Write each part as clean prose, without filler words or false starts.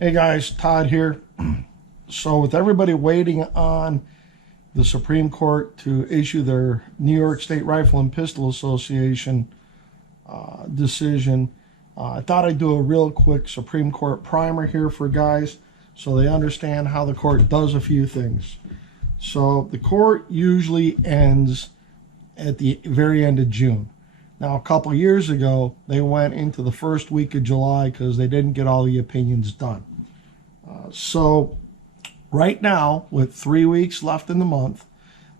Hey guys, Todd here. So with everybody waiting on the Supreme Court to issue their New York State Rifle and Pistol Association decision, I thought I'd do a real quick Supreme Court primer here for guys so they understand how the court does a few things. So the court usually ends at the very end of June. Now, a couple years ago, they went into the first week of July because they didn't get all the opinions done. So right now, with 3 weeks left in the month,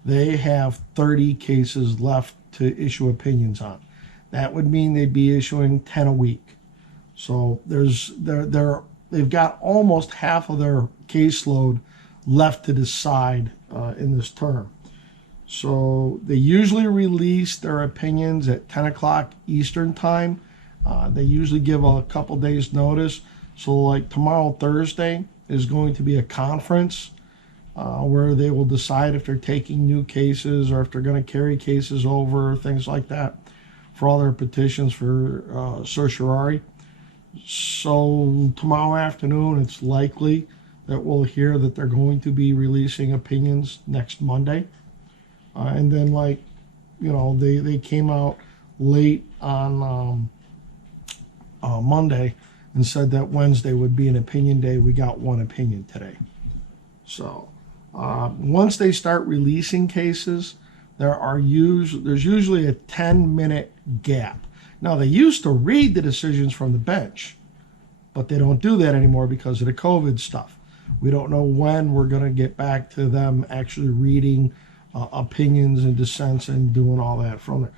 they have 30 cases left to issue opinions on. That would mean they'd be issuing 10 a week. So they've got almost half of their caseload left to decide in this term. So they usually release their opinions at 10 o'clock Eastern time. They usually give a couple days notice. So like tomorrow, Thursday, is going to be a conference where they will decide if they're taking new cases or if they're going to carry cases over, things like that, for all their petitions for certiorari. So tomorrow afternoon, it's likely that we'll hear that they're going to be releasing opinions next Monday. And then, they came out late on Monday and said that Wednesday would be an opinion day. We got one opinion today. So once they start releasing cases, there's usually a 10-minute gap. Now, they used to read the decisions from the bench, but they don't do that anymore because of the COVID stuff. We don't know when we're going to get back to them actually reading opinions and dissents and doing all that from there.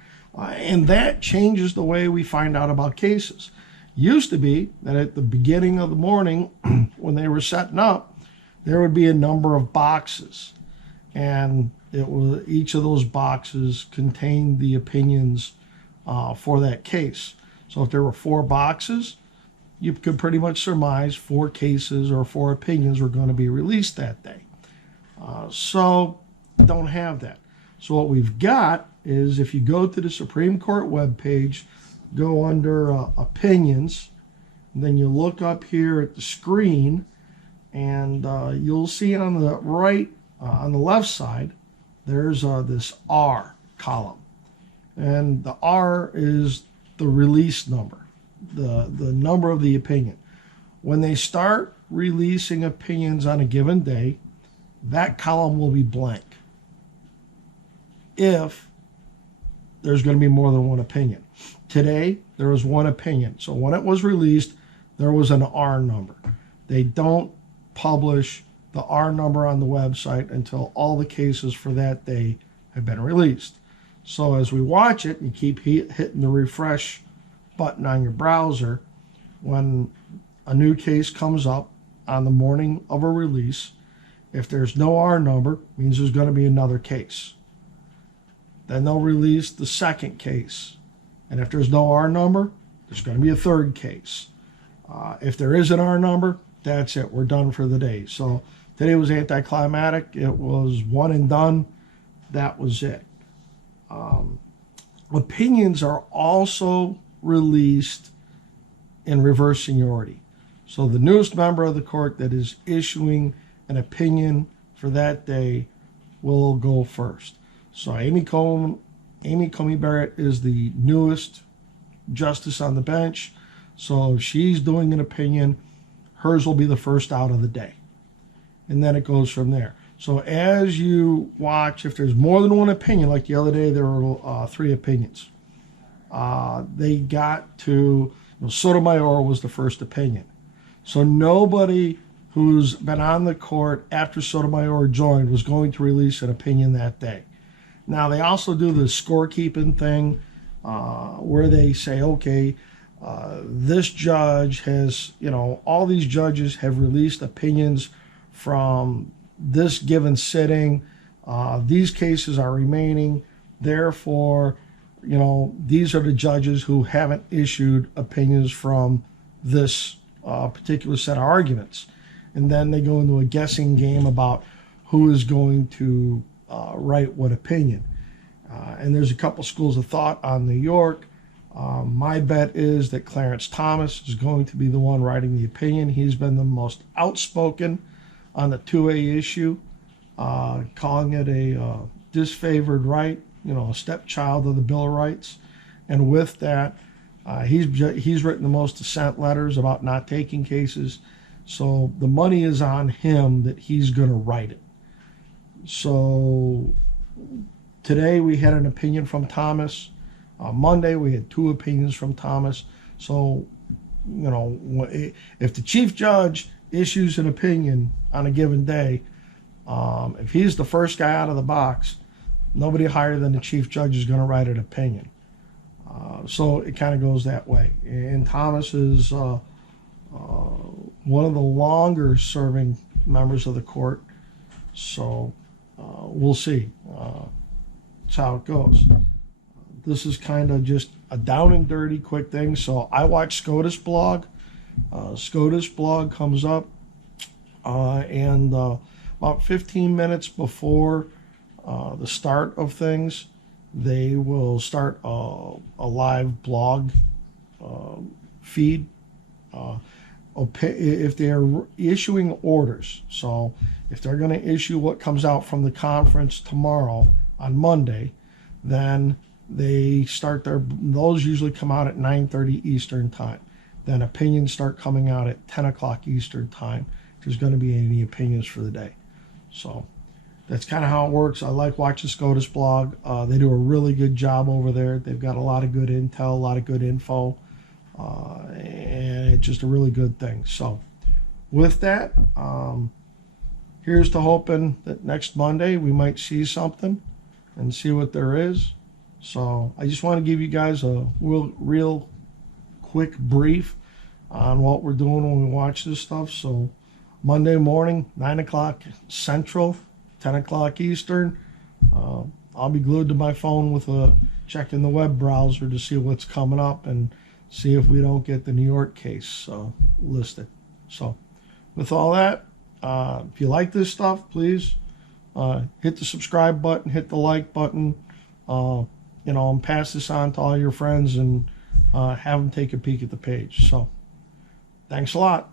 And that changes the way we find out about cases. Used to be that at the beginning of the morning when they were setting up, there would be a number of boxes, and each of those boxes contained the opinions for that case. So if there were 4 boxes, you could pretty much surmise 4 cases or 4 opinions were going to be released that day. So don't have that. So what we've got is, if you go to the Supreme Court webpage, go under opinions, and then you look up here at the screen, and you'll see on the right, on the left side, there's this R column. And the R is the release number, the number of the opinion. When they start releasing opinions on a given day, that column will be blank if there's going to be more than one opinion. Today, there was one opinion. So when it was released, there was an R number. They don't publish the R number on the website until all the cases for that day have been released. So as we watch it, you keep hitting the refresh button on your browser. When a new case comes up on the morning of a release, if there's no R number, it means there's going to be another case. Then they'll release the second case. And if there's no R number, there's going to be a third case. If there is an R number, that's it. We're done for the day. So today was anticlimactic. It was one and done. That was it. Opinions are also released in reverse seniority. So the newest member of the court that is issuing an opinion for that day will go first. So Amy Coney Barrett is the newest justice on the bench. So if she's doing an opinion, hers will be the first out of the day. And then it goes from there. So as you watch, if there's more than one opinion, like the other day there were 3 opinions. They got to, Sotomayor was the first opinion. So nobody who's been on the court after Sotomayor joined was going to release an opinion that day. Now, they also do the scorekeeping thing where they say, okay, this judge has, all these judges have released opinions from this given sitting. These cases are remaining. Therefore, these are the judges who haven't issued opinions from this particular set of arguments. And then they go into a guessing game about who is going to write what opinion. And there's a couple schools of thought on New York. My bet is that Clarence Thomas is going to be the one writing the opinion. He's been the most outspoken on the 2A issue, calling it a disfavored right, a stepchild of the Bill of Rights. And with that, he's written the most dissent letters about not taking cases. So the money is on him that he's going to write it. So today we had an opinion from Thomas. Monday we had 2 opinions from Thomas. So, if the chief judge issues an opinion on a given day, if he's the first guy out of the box, nobody higher than the chief judge is going to write an opinion. So it kind of goes that way. And Thomas is one of the longer serving members of the court. So we'll see. That's how it goes. This is kind of just a down and dirty quick thing. So I watch SCOTUS blog. SCOTUS blog comes up and about 15 minutes before the start of things, they will start a live blog feed. If they're issuing orders, so if they're going to issue what comes out from the conference tomorrow on Monday, then they start those usually come out at 9:30 Eastern time. Then opinions start coming out at 10 o'clock Eastern time. If there's going to be any opinions for the day. So that's kind of how it works. I like watching SCOTUS blog. They do a really good job over there. They've got a lot of good intel, a lot of good info, and it's just a really good thing. So with that, here's to hoping that next Monday we might see something and see what there is. So I just want to give you guys a real quick brief on what we're doing when we watch this stuff. So Monday morning, 9 o'clock Central, 10 o'clock Eastern, I'll be glued to my phone with checking the web browser to see what's coming up and see if we don't get the New York case listed. So with all that, if you like this stuff, please hit the subscribe button, hit the like button, and pass this on to all your friends and have them take a peek at the page. So thanks a lot.